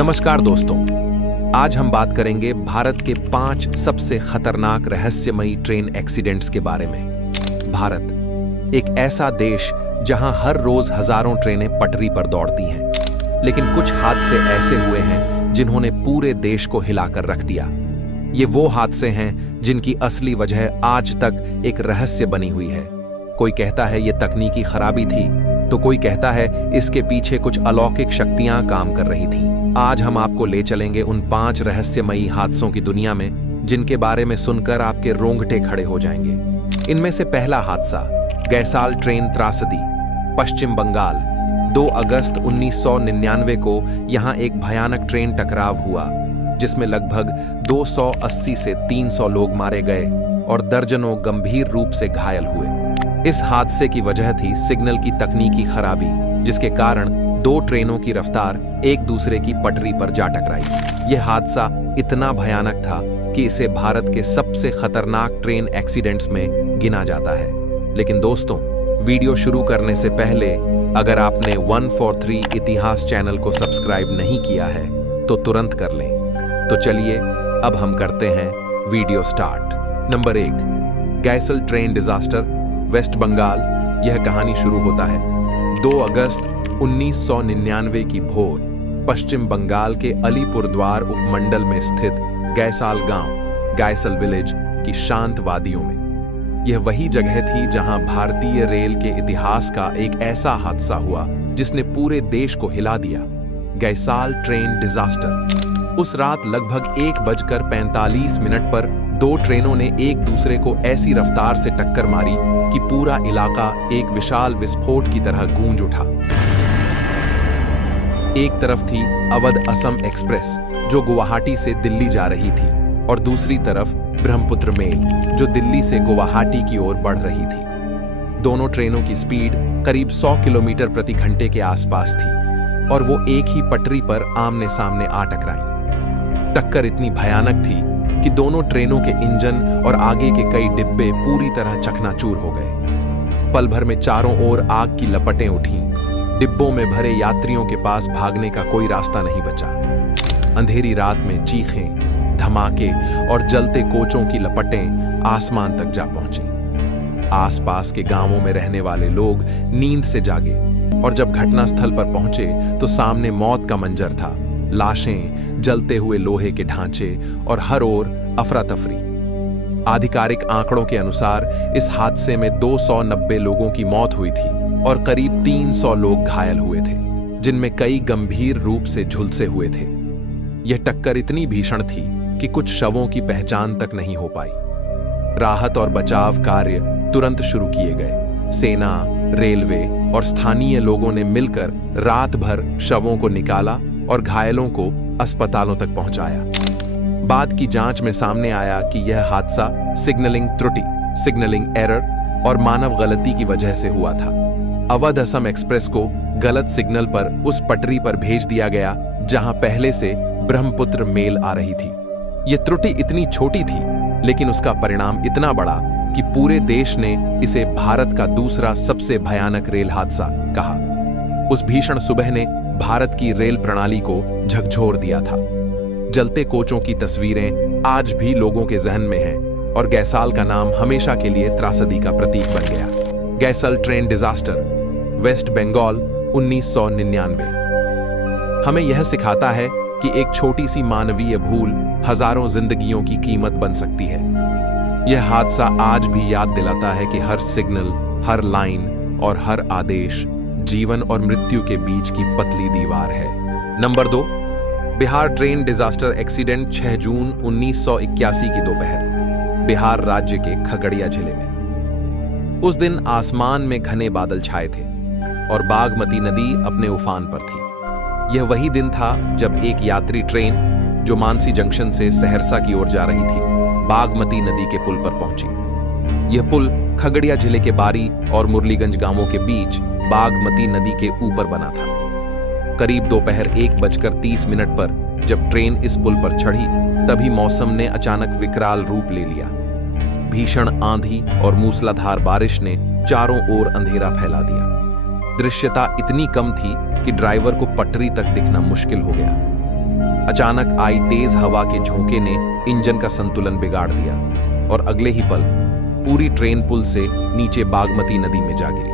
नमस्कार दोस्तों, आज हम बात करेंगे भारत के 5 सबसे खतरनाक रहस्यमयी ट्रेन एक्सीडेंट्स के बारे में। भारत एक ऐसा देश जहां हर रोज हजारों ट्रेनें पटरी पर दौड़ती हैं, लेकिन कुछ हादसे ऐसे हुए हैं जिन्होंने पूरे देश को हिलाकर रख दिया। ये वो हादसे हैं जिनकी असली वजह आज तक एक रहस्य बनी हुई है। कोई कहता है ये तकनीकी खराबी थी, तो कोई कहता है इसके पीछे कुछ अलौकिक शक्तियां काम कर रही थीं। आज हम आपको ले चलेंगे उन 5 रहस्यमयी हादसों की दुनिया में जिनके बारे में सुनकर आपके रोंगटे खड़े हो जाएंगे। इनमें से पहला हादसा गैसाल ट्रेन त्रासदी, पश्चिम बंगाल। 2 अगस्त 1999 को यहां एक भयानक ट्रेन टकराव हुआ जिसमें लगभग 280 से 300 लोग मारे गए और दर्जनों गंभीर रूप से घायल हुए। इस हादसे की वजह थी सिग्नल की तकनीकी खराबी, जिसके कारण 2 ट्रेनों की रफ्तार एक दूसरे की पटरी पर जा टकराई। यह हादसा इतना भयानक था कि इसे भारत के सबसे खतरनाक ट्रेन एक्सीडेंट्स में गिना जाता है। लेकिन दोस्तों, वीडियो शुरू करने से पहले अगर आपने 143 इतिहास चैनल को सब्सक्राइब नहीं किया है तो तुरंत कर लें। तो चलिए अब हम करते हैं video start. Number 1, गैसल train disaster, waste Bengal. यह कहानी शुरू होता है 2 अगस्त 1999 की भोर, पश्चिम बंगाल के अलीपुरद्वार उपमंडल में स्थित गैसाल गांव, गैसल विलेज की शांत वादियों में। यह वही जगह थी जहां भारतीय रेल के इतिहास का एक ऐसा हादसा हुआ जिसने पूरे देश को हिला दिया, गैसाल ट्रेन डिजास्टर। उस रात लगभग 1:45 पर 2 ट्रेनों ने एक दूसरे को ऐसी रफ्तार से टक्कर मारी कि पूरा इलाका एक विशाल विस्फोट की तरह गूंज उठा। एक तरफ थी अवध असम एक्सप्रेस जो गुवाहाटी से दिल्ली जा रही थी, और दूसरी तरफ ब्रह्मपुत्र मेल जो दिल्ली से गुवाहाटी की ओर बढ़ रही थी। दोनों ट्रेनों की स्पीड करीब 100 किलोमीटर प्रति घंटे के आसपास थी और वो एक ही पटरी पर आमने सामने आ टकराई। टक्कर इतनी भयानक थी कि दोनों ट्रेनों के इंजन और आगे के कई डिब्बे पूरी तरह चकनाचूर हो गए। पल भर में चारों ओर आग की लपटें उठीं। डिब्बों में भरे यात्रियों के पास भागने का कोई रास्ता नहीं बचा। अंधेरी रात में चीखें, धमाके और जलते कोचों की लपटें आसमान तक जा पहुंची। आसपास के गांवों में रहने वाले लोग नींद से जागे और जब घटनास्थल पर पहुंचे तो सामने मौत का मंजर था। लाशें, जलते हुए लोहे के ढांचे और हर ओर अफरा तफरी। आधिकारिक आंकड़ों के अनुसार इस हादसे में 290 लोगों की मौत हुई थी और करीब 300 लोग घायल हुए थे, जिनमें कई गंभीर रूप से झुलसे हुए थे। यह टक्कर इतनी भीषण थी कि कुछ शवों की पहचान तक नहीं हो पाई। राहत और बचाव कार्य तुरंत शुरू किए गए। सेना, रेलवे और स्थानीय लोगों ने मिलकर रात भर शवों को निकाला और घायलों को अस्पतालों तक पहुंचाया। बाद की जांच में सामने आया कि यह हादसा सिग्नलिंग त्रुटि, सिग्नलिंग एरर और मानव गलती की वजह से हुआ था। अवध असम एक्सप्रेस को गलत सिग्नल पर उस पटरी पर भेज दिया गया जहां पहले से ब्रह्मपुत्र मेल आ रही थी। यह त्रुटि इतनी छोटी थी, लेकिन उसका परिणाम इतना बड़ा कि पूरे देश ने इसे भारत का दूसरा सबसे भयानक रेल हादसा कहा। उस भीषण सुबह ने भारत की रेल प्रणाली को झकझोर दिया था। जलते कोचों की तस्वीरें आज भी लोगों के जहन में हैं और गैसाल का नाम हमेशा के लिए त्रासदी का प्रतीक बन गया। गैसल ट्रेन डिजास्टर, वेस्ट बंगाल 1999 हमें यह सिखाता है कि एक छोटी सी मानवीय भूल हजारों जिंदगियों की कीमत बन सकती है। यह हादसा आज भी याद दिलाता है कि हर सिग्नल, हर लाइन और हर आदेश जीवन और मृत्यु के बीच की पतली दीवार है। Number 2, Bihar train disaster accident 6 जून 1981 की दोपहर, बिहार राज्य के खगड़िया जिले में। उस दिन आसमान में घने बादल छाए थे और बागमती नदी अपने उफान पर थी। यह वही दिन था जब एक यात्री ट्रेन जो मानसी जंक्शन से सहरसा की ओर जा रही थी, बागमती नदी के पुल पर पहुंची। यह पुल खगड़िया जिले के बारी और मुरलीगंज गांवों के बीच बागमती नदी के ऊपर बना था। करीब दोपहर 1:30 पर जब ट्रेन इस पुल पर चढ़ी, तभी मौसम ने अचानक विकराल रूप ले लिया। भीषण आंधी और मूसलाधार बारिश ने चारों ओर अंधेरा फैला दिया। दृश्यता इतनी कम थी कि ड्राइवर को पटरी तक दिखना मुश्किल हो गया। अचानक आई तेज हवा के झोंके ने इंजन का संतुलन बिगाड़ दिया और अगले ही पल पूरी ट्रेन पुल से नीचे बागमती नदी में जा गिरी।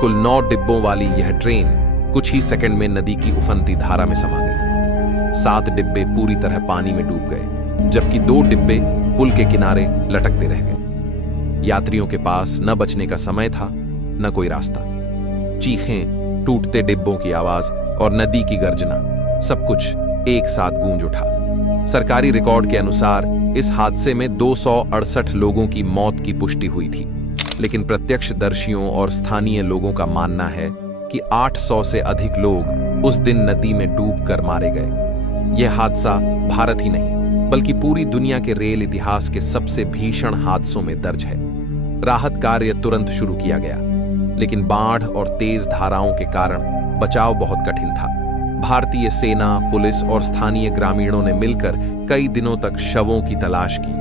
कुल 9 डिब्बों वाली यह ट्रेन कुछ ही सेकंड में नदी की उफनती धारा में समा गई। 7 डिब्बे पूरी तरह पानी में डूब गए, जबकि 2 डिब्बे पुल के किनारे लटकते रह गए। यात्रियों के पास न बचने का समय था, न कोई रास्ता। चीखें, टूटते डिब्बों की आवाज और नदी की गर्जना, सब कुछ एक साथ गूंज उठा। सरकारी रिकॉर्ड के अनुसार इस हादसे में 268 लोगों की मौत की पुष्टि हुई थी, लेकिन प्रत्यक्षदर्शियों और स्थानीय लोगों का मानना है कि 800 से अधिक लोग उस दिन नदी में डूबकर मारे गए। यह हादसा भारत ही नहीं बल्कि पूरी दुनिया के रेल इतिहास के सबसे भीषण हादसों में दर्ज है। राहत कार्य तुरंत शुरू किया गया, लेकिन बाढ़ और तेज धाराओं के कारण बचाव बहुत कठिन था। भारतीय सेना, पुलिस और स्थानीय ग्रामीणों ने मिलकर कई दिनों तक शवों की तलाश की।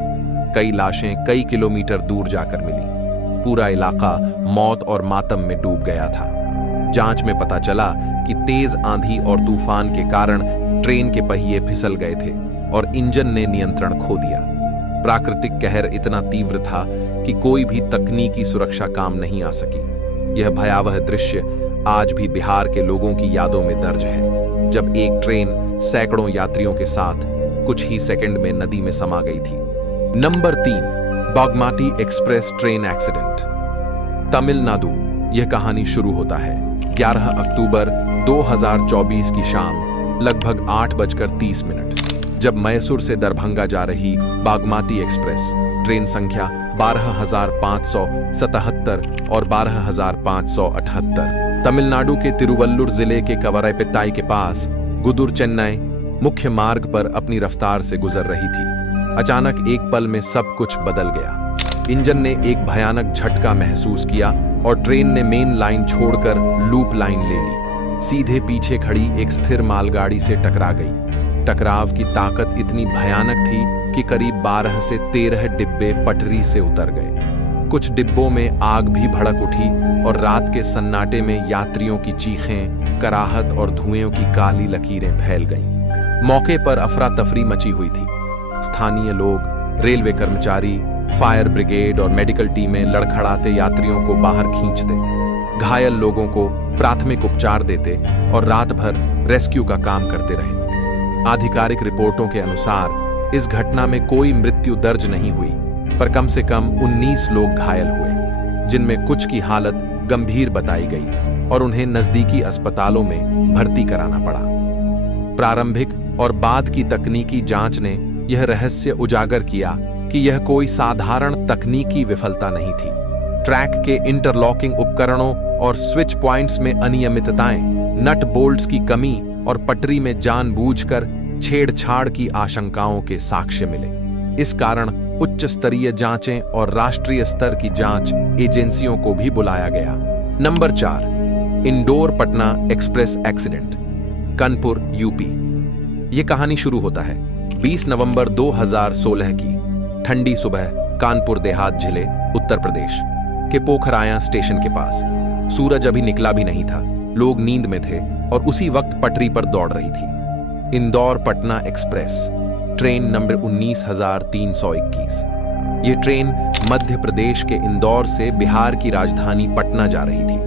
कई लाशें कई किलोमीटर दूर जाकर मिली। पूरा इलाका मौत और मातम में डूब गया था। जांच में पता चला कि तेज आंधी और तूफान के कारण ट्रेन के पहिए फिसल गए थे और इंजन ने नियंत्रण खो दिया। प्राकृतिक कहर इतना तीव्र था कि कोई भी तकनीकी सुरक्षा काम नहीं आ सकी। यह भयावह दृश्य आज भी बिहार के लोगों की यादों में दर्ज है, जब एक ट्रेन सैकड़ों यात्रियों के साथ कुछ ही सेकंड में नदी में समा गई थी। Number 3, Bagmati express train accident, Tamil Nadu. यह कहानी शुरू होता है 11 अक्टूबर 2024 की शाम लगभग 8:30, जब मैसूर से दरभंगा जा रही बागमती एक्सप्रेस ट्रेन संख्या 12,577 और 12,578 तमिलनाडु के तिरुवल्लुर जिले के कवराईपिट्टाई के पास गुदुर चेन्नई मुख्य मार्ग पर अपनी रफ्तार से गुजर रही थी। अचानक एक पल में सब कुछ बदल गया। इंजन ने एक भयानक झटका महसूस किया और ट्रेन ने मेन लाइन छोड़कर लूप लाइन ले ली। सीधे पीछे खड़ी एक स्थिर मालगाड़ी से टकरा गई। टकराव की ताकत इतनी भयानक थी कि करीब 12 से 13 डिब्बे पटरी से उतर गए। कुछ डिब्बों में आग भी भड़क उठी और रात के सन्नाटे में यात्रियों की चीखें, कराहत और धुएं की काली लकीरें फैल गईं। मौके पर अफरा तफरी मची हुई थी। स्थानीय लोग, रेलवे कर्मचारी, फायर ब्रिगेड और मेडिकल टीमें लड़खड़ाते यात्रियों को बाहर खींचते, घायल लोगों को प्राथमिक उपचार देते और रात भर रेस्क्यू का काम करते रहे। आधिकारिक रिपोर्टों के अनुसार इस घटना में कोई मृत्यु दर्ज नहीं हुई, पर कम से कम 19 लोग घायल हुए, जिनमें कुछ की हालत गंभीर बताई गई और उन्हें नजदीकी अस्पतालों में भर्ती कराना पड़ा। प्रारंभिक और बाद की तकनीकी जांच ने यह रहस्य उजागर किया कि यह कोई साधारण तकनीकी विफलता नहीं थी। ट्रैक के इंटरलॉकिंग उपकरणों और स्विच पॉइंट्स में अनियमितताएं, नट बोल्ट्स की कमी और पटरी में जानबूझकर छेड़छाड़ की आशंकाओं के साक्ष्य मिले। इस कारण उच्च स्तरीय जांचें और राष्ट्रीय स्तर की जांच एजेंसियों को भी बुलाया गया। Number 4, Indore Patna express accident, Kanpur, UP. यह कहानी शुरू होता है 20 नवंबर 2016 की ठंडी सुबह कानपुर देहात जिले, उत्तर प्रदेश के पोखराया स्टेशन के पास। सूरज अभी निकला भी नहीं था, लोग नींद में थे और उसी वक्त पटरी पर दौड़ रही थी Indore Patna express train number 19,321। ये ट्रेन मध्य प्रदेश के इंदौर से बिहार की राजधानी पटना जा रही थी।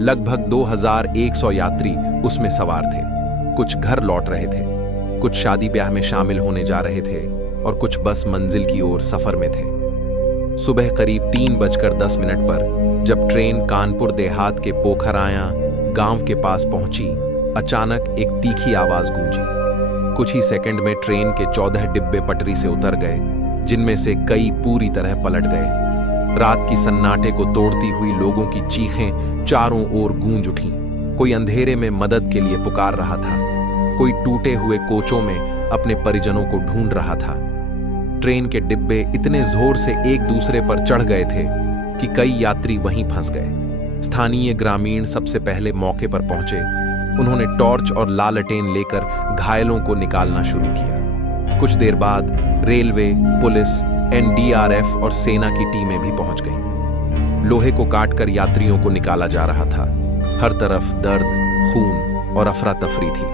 लगभग 2,100 यात्री उसमें सवार थे। कुछ घर लौट रहे थे, कुछ शादी ब्याह में शामिल होने जा रहे थे और कुछ बस मंजिल की ओर सफर में थे। सुबह करीब 3:10 पर जब ट्रेन कानपुर देहात के पोखराया गांव के पास पहुंची, अचानक एक तीखी आवाज गूंजी। कुछ ही सेकंड में ट्रेन के 14 डिब्बे पटरी से उतर गए, जिनमें से कई पूरी तरह पलट गए। रात की सन्नाटे को तोड़ती हुई लोगों की चीखें चारों ओर गूंज उठीं। कोई अंधेरे में मदद के लिए पुकार रहा था, कोई टूटे हुए कोचों में अपने परिजनों को ढूंढ रहा था। ट्रेन के डिब्बे इतने जोर से एक दूसरे पर चढ़ गए थे कि कई यात्री वहीं फंस गए। स्थानीय ग्रामीण सबसे पहले मौके पर पहुंचे। उन्होंने टॉर्च और लालटेन लेकर घायलों को निकालना शुरू किया। कुछ देर बाद रेलवे, पुलिस, एनडीआरएफ और सेना की टीमें भी पहुंच गईं। लोहे को काटकर यात्रियों को निकाला जा रहा था। हर तरफ दर्द, खून और अफरा तफरी थी।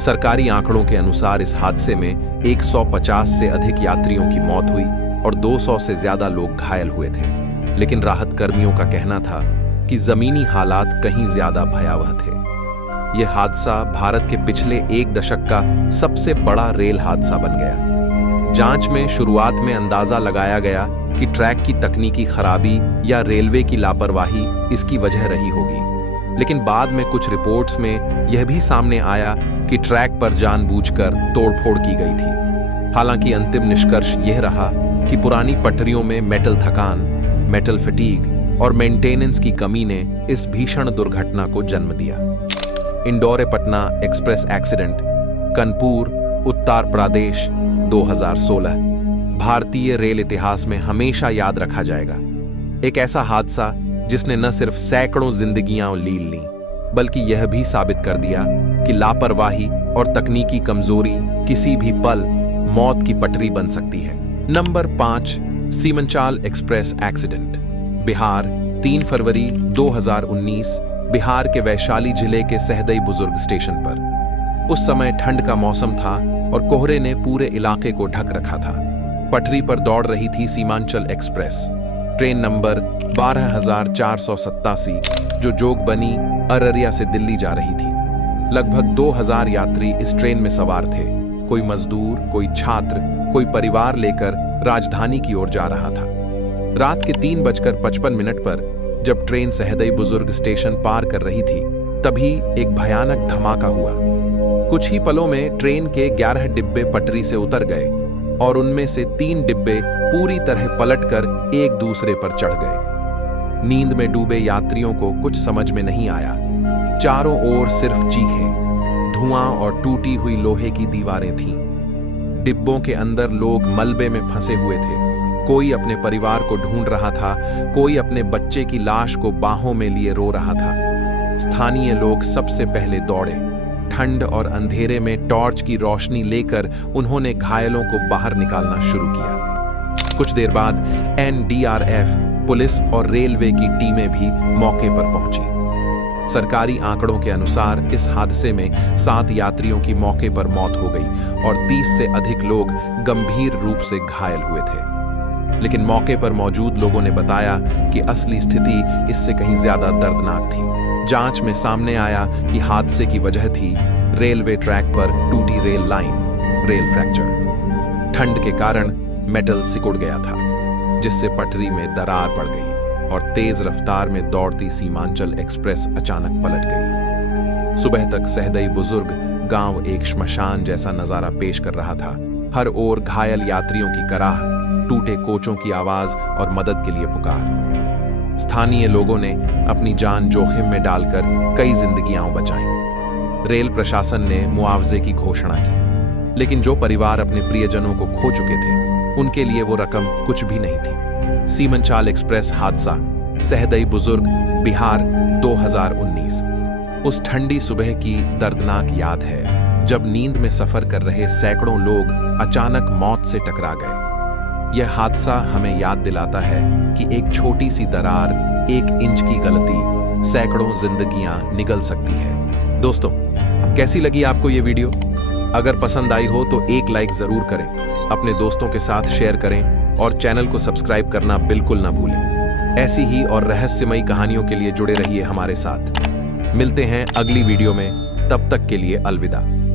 सरकारी आंकड़ों के अनुसार इस हादसे में 150 से अधिक यात्रियों की मौत हुई और 200 से ज्यादा लोग घायल हुए थे। लेकिन राहत कर्मियों का कहना था कि जमीनी हालात कहीं ज्यादा भयावह थे। यह हादसा भारत के पिछले एक दशक का सबसे बड़ा रेल हादसा बन गया। जांच में शुरुआत में अंदाजा लगाया गया कि ट्रैक की तकनीकी खराबी या रेलवे की लापरवाही इसकी वजह रही होगी, लेकिन बाद में कुछ रिपोर्ट्स में यह भी सामने आया कि ट्रैक पर जानबूझकर तोड़फोड़ की गई थी। हालांकि अंतिम निष्कर्ष यह रहा कि पुरानी पटरियों में मेटल थकान, मेटल फटीग और मेंटेनेंस की कमी ने इस भीषण दुर्घटना को जन्म दिया। इंदौर पटना एक्सप्रेस एक्सीडेंट, कानपुर, उत्तर प्रदेश, 2016 भारतीय रेल इतिहास में हमेशा याद रखा जाएगा। एक ऐसा हादसा जिसने न सिर्फ सैकड़ों जिंदगियां लील लीं, बल्कि यह भी साबित कर दिया कि लापरवाही और तकनीकी कमजोरी किसी भी पल मौत की पटरी बन सकती है। नंबर 5, सीमंचाल एक्सप्रेस एक्सीडेंट, बिहार, 3 फरवरी 2019 बिहार के वैशाली जिले के सहदई बुजुर्ग स्टेशन पर। उस समय ठंड का मौसम था और कोहरे ने पूरे इलाके को ढक रखा था। पटरी पर दौड़ रही थी सीमांचल एक्सप्रेस, ट्रेन नंबर 12487 जो जोगबनी, अररिया से दिल्ली जा रही थी। लगभग 2000 यात्री इस ट्रेन में सवार थे। कोई मजदूर, कोई छात्र, कोई परिवार लेकर राजधानी की ओर जा रहा था। रात के 3:55 पर जब ट्रेन सहदई बुजुर्ग स्टेशन पार कर रही थी, तभी एक भयानक धमाका हुआ। कुछ ही पलों में ट्रेन के 11 डिब्बे पटरी से उतर गए और उनमें से 3 डिब्बे पूरी तरह पलटकर एक दूसरे पर चढ़ गए। नींद में डूबे यात्रियों को कुछ समझ में नहीं आया। चारों ओर सिर्फ चीखें, धुआं और टूटी हुई लोहे की दीवारें थीं। डिब्बों के अंदर लोग मलबे में फंसे हुए थे। कोई अपने परिवार को ढूंढ रहा था, कोई अपने बच्चे की लाश को बाहों में लिए रो रहा था। स्थानीय लोग सबसे पहले दौड़े। ठंड और अंधेरे में टॉर्च की रोशनी लेकर उन्होंने घायलों को बाहर निकालना शुरू किया। कुछ देर बाद एनडीआरएफ, पुलिस और रेलवे की टीमें भी मौके पर पहुंची। सरकारी आंकड़ों के अनुसार इस हादसे में 7 यात्रियों की मौके पर मौत हो गई और 30 से अधिक लोग गंभीर रूप से घायल हुए थे। लेकिन मौके पर मौजूद लोगों ने बताया कि असली स्थिति इससे कहीं ज्यादा दर्दनाक थी। जांच में सामने आया कि हादसे की वजह थी रेलवे ट्रैक पर टूटी रेल लाइन, रेल फ्रैक्चर। ठंड के कारण मेटल सिकुड़ गया था, जिससे पटरी में दरार पड़ गई और तेज रफ्तार में दौड़ती सीमांचल एक्सप्रेस अचानक पलट गई। सुबह तक सहदई बुजुर्ग गांव एक श्मशान जैसा नजारा पेश कर रहा था। हर ओर घायल यात्रियों की कराह, टूटे कोचों की आवाज और मदद के लिए पुकार। स्थानीय लोगों ने अपनी जान जोखिम में डालकर कई जिंदगियां बचाईं। रेल प्रशासन ने मुआवजे की घोषणा की, लेकिन जो परिवार अपने प्रियजनों को खो चुके थे, उनके लिए वो रकम कुछ भी नहीं थी। सीमंचाल एक्सप्रेस हादसा, सहदई बुजुर्ग, बिहार, 2019। उस ठंडी सुबह की दर्दनाक याद है जब नींद में सफर कर रहे सैकड़ों लोग अचानक मौत से टकरा गए। यह हादसा हमें याद दिलाता है कि एक छोटी सी दरार, 1 इंच की गलती सैकड़ों जिंदगियां निगल सकती है। दोस्तों, कैसी लगी आपको ये वीडियो? अगर पसंद आई हो तो एक लाइक जरूर करें, अपने दोस्तों के साथ शेयर करें और चैनल को सब्सक्राइब करना बिल्कुल ना भूलें। ऐसी ही और रहस्यमयी कहानियों के लिए जुड़े रहिए हमारे साथ। मिलते हैं अगली वीडियो में, तब तक के लिए अलविदा।